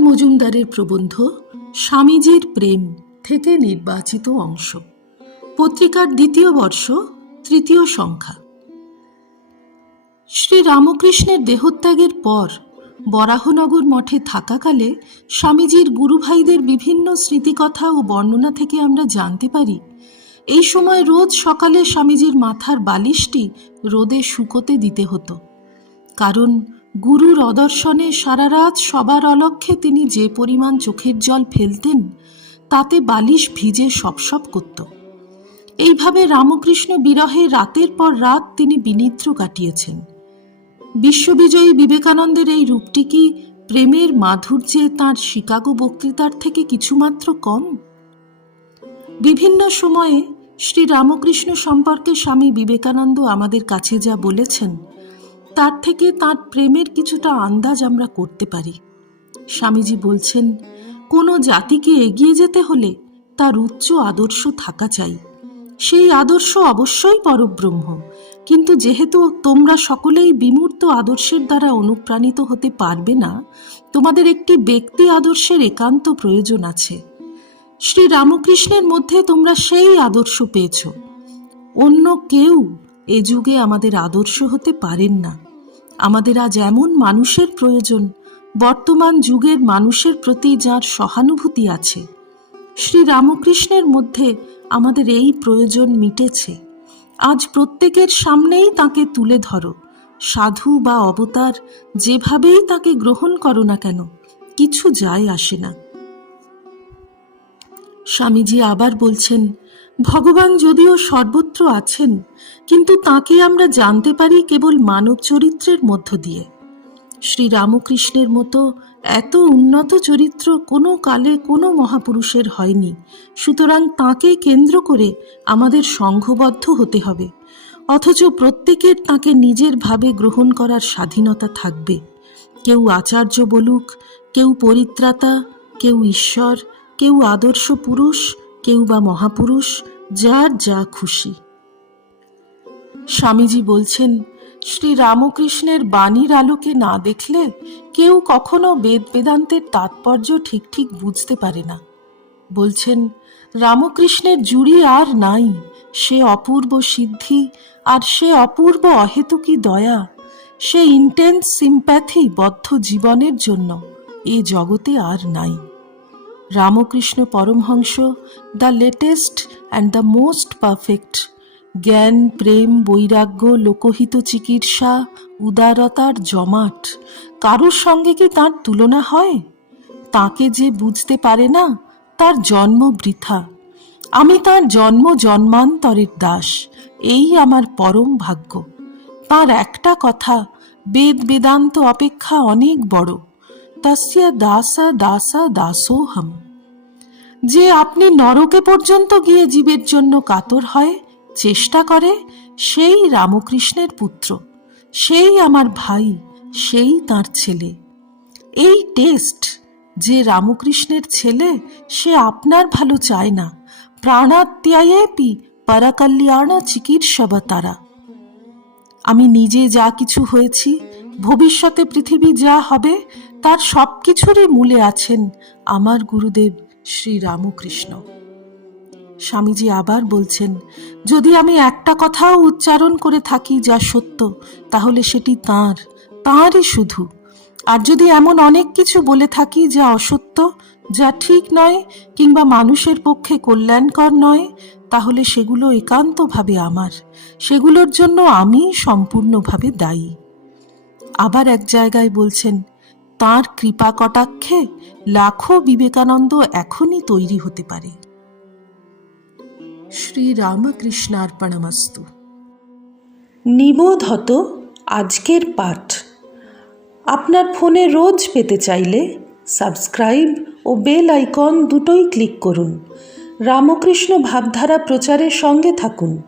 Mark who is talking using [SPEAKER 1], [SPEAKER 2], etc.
[SPEAKER 1] মজুমদারের প্রবন্ধ স্বামীজির প্রেম থেকে নির্বাচিত অংশ। পত্রিকার দ্বিতীয় বর্ষ, তৃতীয় সংখ্যা। শ্রী রামকৃষ্ণের দেহত্যাগের পর বরাহনগর মঠে থাকাকালে স্বামীজির গুরুভাইদের বিভিন্ন স্মৃতিকথা ও বর্ণনা থেকে আমরা জানতে পারি, এই সময় রোজ সকালে স্বামীজির মাথার বালিশটি রোদে শুকোতে দিতে হতো। কারণ গুরুর অদর্শনে সারা রাত সবার অলক্ষ্যে তিনি যে পরিমাণ চোখের জল ফেলতেন, তাতে বালিশ ভিজে সপসপ করত। এইভাবে রামকৃষ্ণ বিরহে রাতের পর রাত তিনি বিনিদ্র কাটিয়েছেন। বিশ্ববিজয়ী বিবেকানন্দের এই রূপটি কি প্রেমের মাধুর্যে তাঁর শিকাগো বক্তৃতার থেকে কিছুমাত্র কম? বিভিন্ন সময়ে শ্রী রামকৃষ্ণ সম্পর্কে স্বামী বিবেকানন্দ আমাদের কাছে যা বলেছেন তার থেকে তার প্রেমের কিছুটা আন্দাজ আমরা করতে পারি। স্বামীজি বলছেন, কোনো জাতিকে এগিয়ে যেতে হলে তার উচ্চ আদর্শ থাকা চাই। সেই আদর্শ অবশ্যই পরব্রহ্ম, কিন্তু যেহেতু তোমরা সকলেই বিমূর্ত আদর্শের দ্বারা অনুপ্রাণিত হতে পারবে না, তোমাদের একটি ব্যক্তি আদর্শের একান্ত প্রয়োজন আছে। শ্রী রামকৃষ্ণের মধ্যে তোমরা সেই আদর্শ পেয়েছ। অন্য কেউ এ যুগে আমাদের আদর্শ হতে পারেন না। আমাদের আজ এমন মানুষের প্রয়োজন, বর্তমান যুগের মানুষের প্রতি যার সহানুভূতি আছে। শ্রী রামকৃষ্ণের মধ্যে আমাদের এই প্রয়োজন মিটেছে। আজ প্রত্যেকের সামনেই তাকে তুলে ধরো। সাধু বা অবতার যেভাবেই তাকে গ্রহণ করো না কেন, কিছু যায় আসে না। স্বামীজি আবার বলছেন, ভগবান যদিও সর্বত্র আছেন, কিন্তু তাকে আমরা জানতে পারি কেবল মানব চরিত্রের মধ্য দিয়ে। শ্রী রামকৃষ্ণের মতো এত উন্নত চরিত্র কোনো কালে কোনো মহাপুরুষের হয়নি। সুতরাং তাকে কেন্দ্র করে আমাদের সংঘবদ্ধ হতে হবে। অথচ প্রত্যেকের তাকে নিজের ভাবে গ্রহণ করার স্বাধীনতা থাকবে। কেউ আচার্য বলুক, কেউ পরিত্রাতা, কেউ ঈশ্বর কেউ আদর্শ পুরুষ, কেউ বা মহাপুরুষ, যার যা খুশি। স্বামীজি বলছেন, শ্রী রামকৃষ্ণের বাণীর আলোকে না দেখলে কেউ কখনো বেদ বেদান্তের তাৎপর্য ঠিক ঠিক বুঝতে পারে না। বলছেন, রামকৃষ্ণের জুড়ি আর নাই। সে অপূর্ব সিদ্ধি আর সে অপূর্ব অহেতুকী দয়া। সে ইন্টেন্স সিম্প্যাথি বদ্ধ জীবনের জন্য এ জগতে আর নাই। Ramakrishna Paramahamsa the latest and the most perfect জ্ঞান, প্রেম, বৈরাগ্য, লোকহিত চিকিৎসা, উদারতার জমাট। কারোর সঙ্গে কি তার তুলনা হয়? তাকে যে বুঝতে পারে না, তার জন্ম বৃথা। আমি তার জন্ম জন্মান্তরের দাস, এই আমার পরম ভাগ্য। তার একটা কথা, বেদ বেদান্ত অপেক্ষা অনেক বড়। তস্যা দাসা দাসা দাসোহম যে আপনি নরকে পর্যন্ত গিয়ে জীবের জন্য কাতর হয় চেষ্টা করে সেই রামকৃষ্ণের পুত্র সেই আমার ভাই সেই তার ছেলে এই টেস্ট যে রামকৃষ্ণের ছেলে সে আপনার ভালো চায় না প্রাণাত্যায়েপি পরাকল্যাণ চিকিৎসবা তারা আমি নিজে যা কিছু হয়েছি ভবিষ্যতে পৃথিবী যা হবে, তার সব কিছুরই মূলে আছেন আমার গুরুদেব শ্রী রামকৃষ্ণ। স্বামীজি আবার বলছেন, যদি আমি একটা কথাও উচ্চারণ করে থাকি যা সত্য, তাহলে সেটি তাঁর, তাঁরই শুধু। আর যদি এমন অনেক কিছু বলে থাকি যা অসত্য, যা ঠিক নয় কিংবা মানুষের পক্ষে কল্যাণকর নয়, তাহলে সেগুলো একান্তভাবে আমার। সেগুলোর জন্য আমি সম্পূর্ণভাবে দায়ী। আবার এক জায়গায় বলছেন, তার কৃপা কটাক্ষে লাখো বিবেকানন্দ এখনই তৈরি হতে পারে। শ্রী রামকৃষ্ণার্পণমস্তু নিবোধত আজকের পাঠ। আপনার ফোনে রোজ পেতে চাইলে সাবস্ক্রাইব ও বেল আইকন দুটোই ক্লিক করুন। রামকৃষ্ণ ভাবধারা প্রচারের সঙ্গে থাকুন।